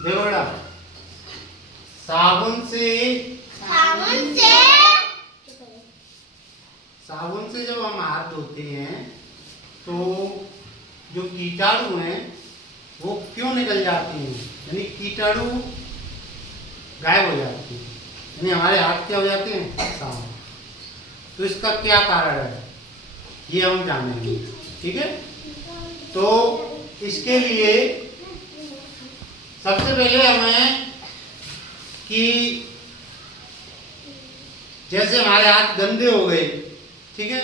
देखो बेटा, साबुन से जब हम हाथ धोते हैं तो जो कीटाणु हैं वो क्यों निकल जाते हैं, यानी कीटाणु गायब हो जाते हैं, यानी हमारे हाथ क्या हो जाते हैं, साफ। तो इसका क्या कारण है ये हम जानेंगे। ठीक है, तो इसके लिए सबसे पहले हमें कि जैसे हमारे हाथ गंदे हो गए, ठीक है,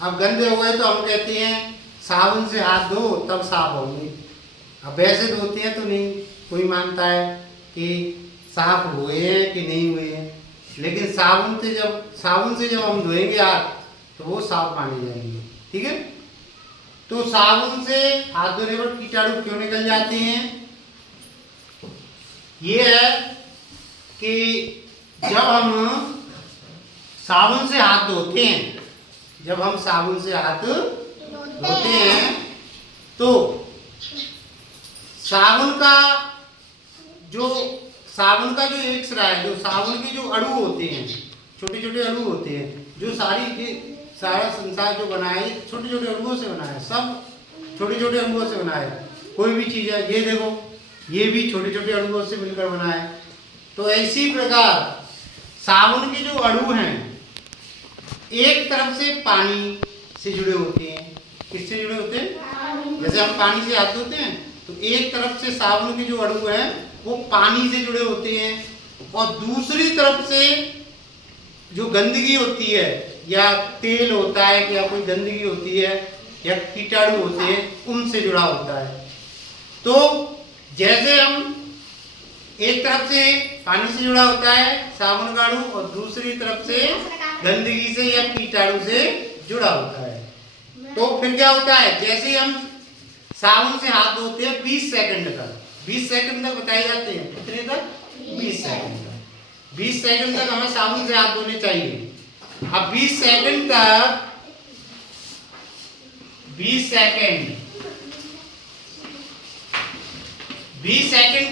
अब गंदे हो गए तो हम कहते हैं साबुन से हाथ धो तब साफ होंगे। अब वैसे धोते हैं तो नहीं, कोई मानता है कि साफ हुए हैं कि नहीं हुए हैं, लेकिन साबुन से जब हम धोएंगे हाथ तो वो साफ माने जाएंगे। ठीक है, तो साबुन से हाथ धोने पर कीटाणु क्यों निकल जाते हैं, ये है कि जब हम साबुन से हाथ धोते हैं, जब हम साबुन से हाथ धोते हैं तो साबुन का जो एक सिरा है, जो साबुन के जो अणु होते हैं, छोटे छोटे अणु होते हैं, जो सारा संसार जो बना है छोटे छोटे अणुओं से बना है, सब छोटे छोटे अणुओं से बना है। कोई भी चीज है, ये देखो, ये भी छोटे छोटे अणुओं से मिलकर बना है। तो इसी प्रकार साबुन के जो अणु हैं एक तरफ से पानी से जुड़े होते हैं। किससे जुड़े होते हैं? जैसे हम पानी से हाथ धोते हैं तो एक तरफ से साबुन के जो अणु हैं वो पानी से जुड़े होते हैं, और दूसरी तरफ से जो गंदगी होती है या तेल होता है या कोई गंदगी होती है या कीटाणु होते हैं उनसे जुड़ा होता है। तो जैसे हम एक तरफ से पानी से जुड़ा होता है साबुन का अणु, और दूसरी तरफ से गंदगी से या कीटाणु से जुड़ा होता है। तो फिर क्या होता है, जैसे हम साबुन से हाथ धोते हैं 20 सेकंड तक बताए जाते हैं, कितने तक? 20 सेकंड तक। 20 सेकंड तक हमें साबुन से हाथ धोने चाहिए। अब 20 सेकंड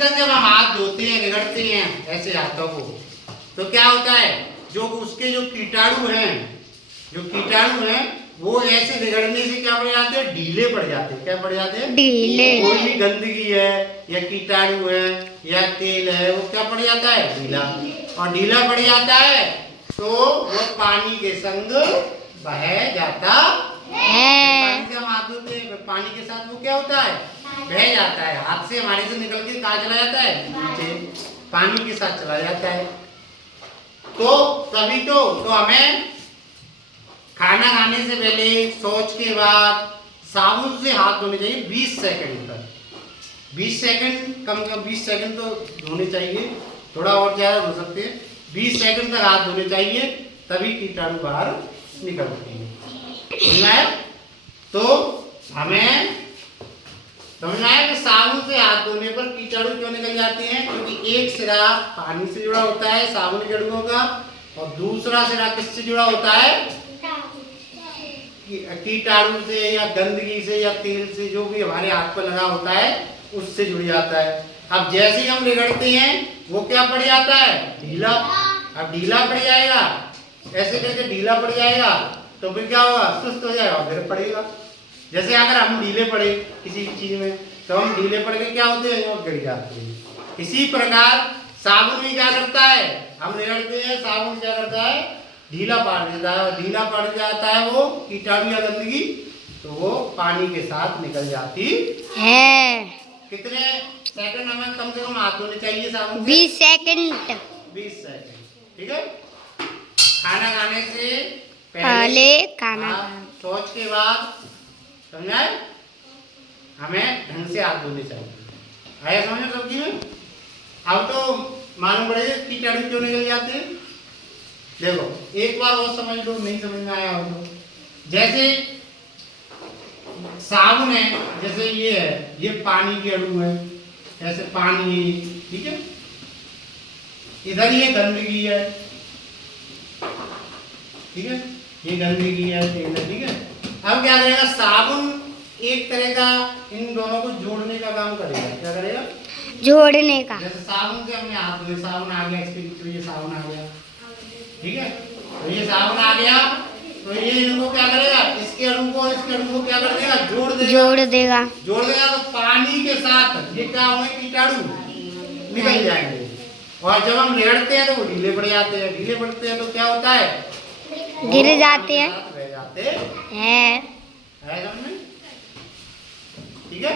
तक जब हम हाथ धोते हैं, रगड़ते हैं ऐसे हाथों को, तो क्या होता है, जो उसके जो कीटाणु हैं वो ऐसे रगड़ने से क्या पड़ जाते हैं, ढीले पड़ जाते हैं। क्या पड़ जाते हैं? ढीले। कोई भी गंदगी है या कीटाणु है या तेल है वो क्या पड़ जाता है, ढीला। और ढीला पड़ जाता है तो वो पानी के संग बह जाता है। पानी से हम हाथ धोते हैं, पानी के साथ वो क्या होता है, बह जाता है। हाथ से हमारे से निकल के कहाँ चला जाता है, नीचे, पानी के साथ चला जाता है। तो तभी तो हमें खाना खाने से पहले, शौच के बाद साबुन से हाथ धोने चाहिए 20 सेकंड तक। 20 सेकंड, कम से कम 20 सेकंड तो धोने चाहिए, थोड़ा और ज्यादा धो सकते हैं। 20 सेकंड तक हाथ धोने चाहिए, तभी कीटाणु बाहर निकलते हैं। समझ आया? तो हमें समझना है कि साबुन से हाथ धोने पर कीटाणु क्यों निकल जाते हैं, क्योंकि एक सिरा पानी से जुड़ा होता है साबुन के अणुओं का, और दूसरा सिरा किससे जुड़ा होता है, कीटाणु से या गंदगी से या तेल से, जो भी हमारे हाथ पर लगा होता है उससे जुड़ जाता है। अब जैसे ही हम रगड़ते हैं वो क्या पड़ जाता है, ढीला। अब ढीला पड़ जाएगा, ऐसे करके ढीला पड़ जाएगा तो फिर क्या होगा, सुस्त हो जाएगा, गिर पड़ेगा। जैसे अगर हम ढीले पड़े किसी चीज में तो हम ढीले पड़ के क्या होते हैं, गिर जाते हैं। इसी प्रकार साबुन भी क्या करता है, हम रगड़ते हैं, साबुन क्या करता है, ढीला पाड़ देता है। और ढीला पड़ जाता है वो कीटाणु या गंदगी, तो वो पानी के साथ निकल जाती है। कितने सेकंड हमें कम से कम हाथ धोने चाहिए साबुन से? 20 सेकंड। 20 सेकंड, ठीक है। खाना खाने से पहले, शौच के बाद, समझा है, हमें ढंग से हाथ धोने चाहिए। आया समझ सब्जी में? अब तो मालूम पड़ेगा कीटाणु क्यों निकल जाते हैं। देखो एक बार और समझ लो, नहीं समझ में आया हो तो, जैसे साबुन है, जैसे ये है, ये पानी के अणु है, ऐसे पानी, ठीक है, इधर ये गंदगी है, ठीक है, ये गंदगी है, तेल है, ठीक है। अब क्या करेगा, साबुन एक तरह का इन दोनों को जोड़ने का काम करेगा। क्या करेगा, जोड़ने का। जैसे साबुन से हमने हाथ धोए, साबुन आ गया इसके नीचे, ये साबुन आ गया, ठीक है। तो ये साबुन आ गया, तो ये इनको क्या करेगा, इसके अणु को इसके अणु को क्या कर देगा, जोड़ देगा। जोड़ देगा तो पानी के साथ ये क्या होंगे, कीटाणु निकल जाएंगे। और जब हम रेड़ते हैं तो वो ढीले पड़ जाते हैं, ढीले पड़ते हैं तो क्या होता है, गिर जाते हैं। रह जाते है है, ठीक है।